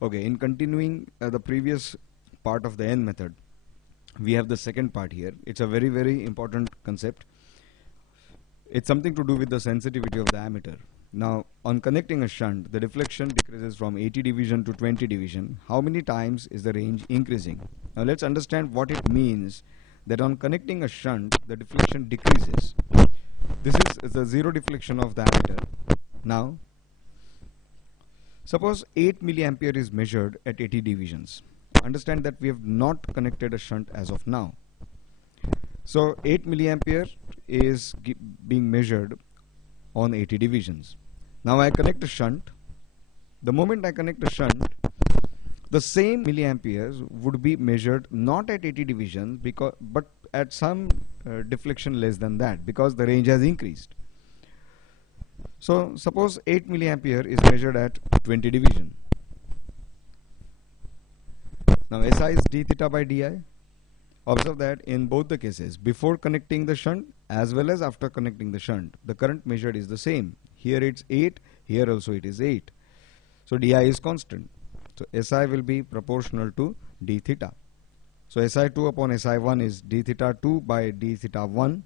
Okay, in continuing the previous part of the N method, we have the second part here. It's a very, very important concept. It's something to do with the sensitivity of the ammeter. Now, on connecting a shunt, the deflection decreases from 80 division to 20 division. How many times is the range increasing? Now, let's understand what it means that on connecting a shunt, the deflection decreases. This is the zero deflection of the ammeter. Now, suppose 8 milliampere is measured at 80 divisions. Understand that we have not connected a shunt as of now. So 8 milliampere is being measured on 80 divisions. Now I connect a shunt. The moment I connect a shunt, the same milliamperes would be measured not at 80 divisions but at some deflection less than that, because the range has increased. So suppose 8 milliampere is measured at 20 division. Now SI is d theta by di. Observe that in both the cases, before connecting the shunt as well as after connecting the shunt, the current measured is the same. Here it's 8, here also it is 8. So di is constant. So SI will be proportional to d theta. So SI2 upon SI1 is d theta 2 by d theta 1.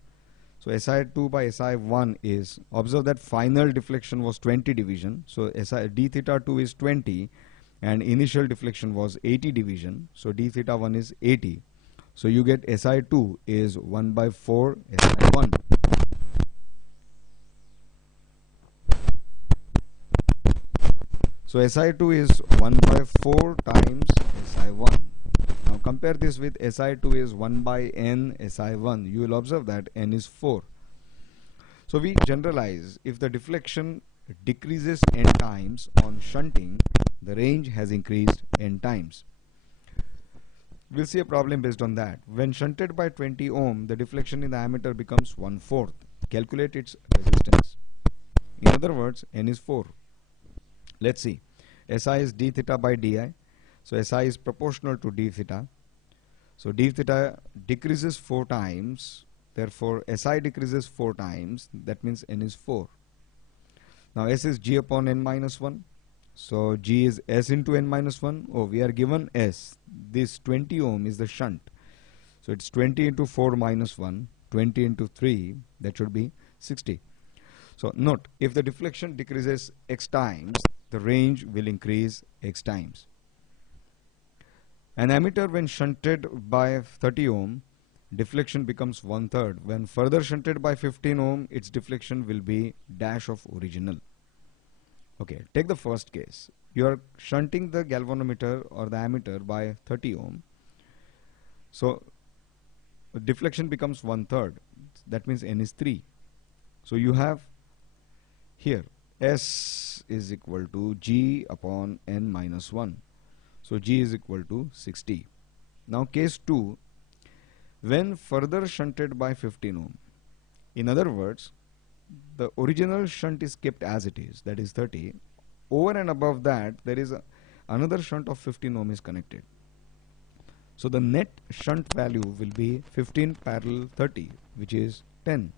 So SI2 by SI1 is, observe that final deflection was 20 division. So d theta 2 is 20 and initial deflection was 80 division. So d theta 1 is 80. So you get SI2 is 1 by 4 SI1. So SI2 is 1 by 4 times SI1. Now compare this with SI2 is 1 by n SI1. You will observe that n is 4. So we generalize, if the deflection decreases n times on shunting, the range has increased n times. We'll see a problem based on that. When shunted by 20 ohm, the deflection in the ammeter becomes 1/4. Calculate its resistance. In other words, n is 4. Let's see. SI is d theta by di. So SI is proportional to d theta. So d theta decreases 4 times. Therefore, SI decreases 4 times. That means n is 4. Now S is g upon n minus 1. So G is S into n minus 1. Oh, we are given S. This 20 ohm is the shunt. So it's 20 into 4 minus 1. 20 into 3. That should be 60. So note, if the deflection decreases x times, the range will increase x times. An ammeter when shunted by 30 ohm, deflection becomes 1/3. When further shunted by 15 ohm, its deflection will be dash of original. Okay, take the first case. You are shunting the galvanometer or the ammeter by 30 ohm. So deflection becomes 1/3. That means n is 3. So you have here S is equal to G upon n minus 1. So G is equal to 60. Now case 2, when further shunted by 15 ohm. In other words, the original shunt is kept as it is, that is 30. Over and above that, there is another shunt of 15 ohm is connected. So the net shunt value will be 15 parallel 30, which is 10.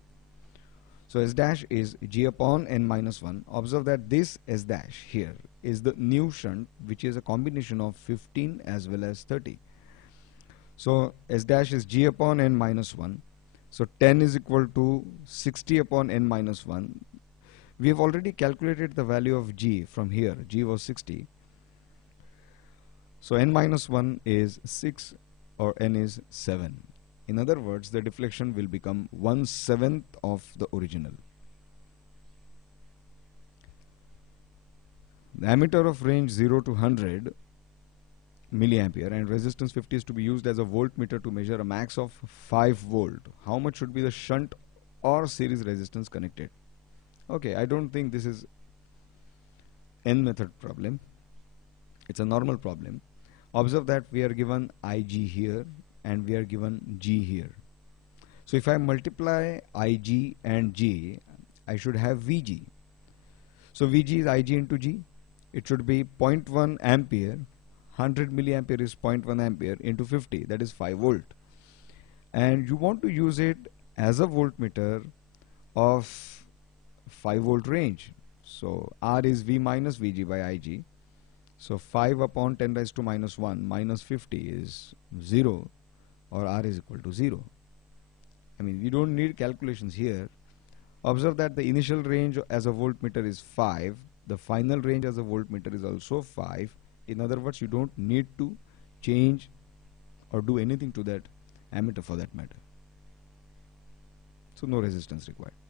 So S dash is G upon n minus 1. Observe that this S dash here is the new shunt, which is a combination of 15 as well as 30. So S dash is G upon n minus 1. So 10 is equal to 60 upon n minus 1. We have already calculated the value of G from here. G was 60. So n minus 1 is 6 or n is 7. In other words, the deflection will become 1/7 of the original. The ammeter of range 0 to 100 milliampere and resistance 50 is to be used as a voltmeter to measure a max of 5 volt. How much should be the shunt or series resistance connected? Okay, I don't think this is N method problem. It's a normal problem. Observe that we are given Ig here and we are given G here. So if I multiply Ig and G, I should have Vg. So Vg is Ig into G. It should be 0.1 ampere. 100 milliampere is 0.1 ampere into 50, that is 5 volt. And you want to use it as a voltmeter of 5 volt range. So R is V minus Vg by Ig. So 5 upon 10 raised to minus 1 minus 50 is 0, or R is equal to 0. I mean, we don't need calculations here. Observe that the initial range as a voltmeter is 5. The final range as a voltmeter is also 5. In other words, you don't need to change or do anything to that ammeter for that matter. So no resistance required.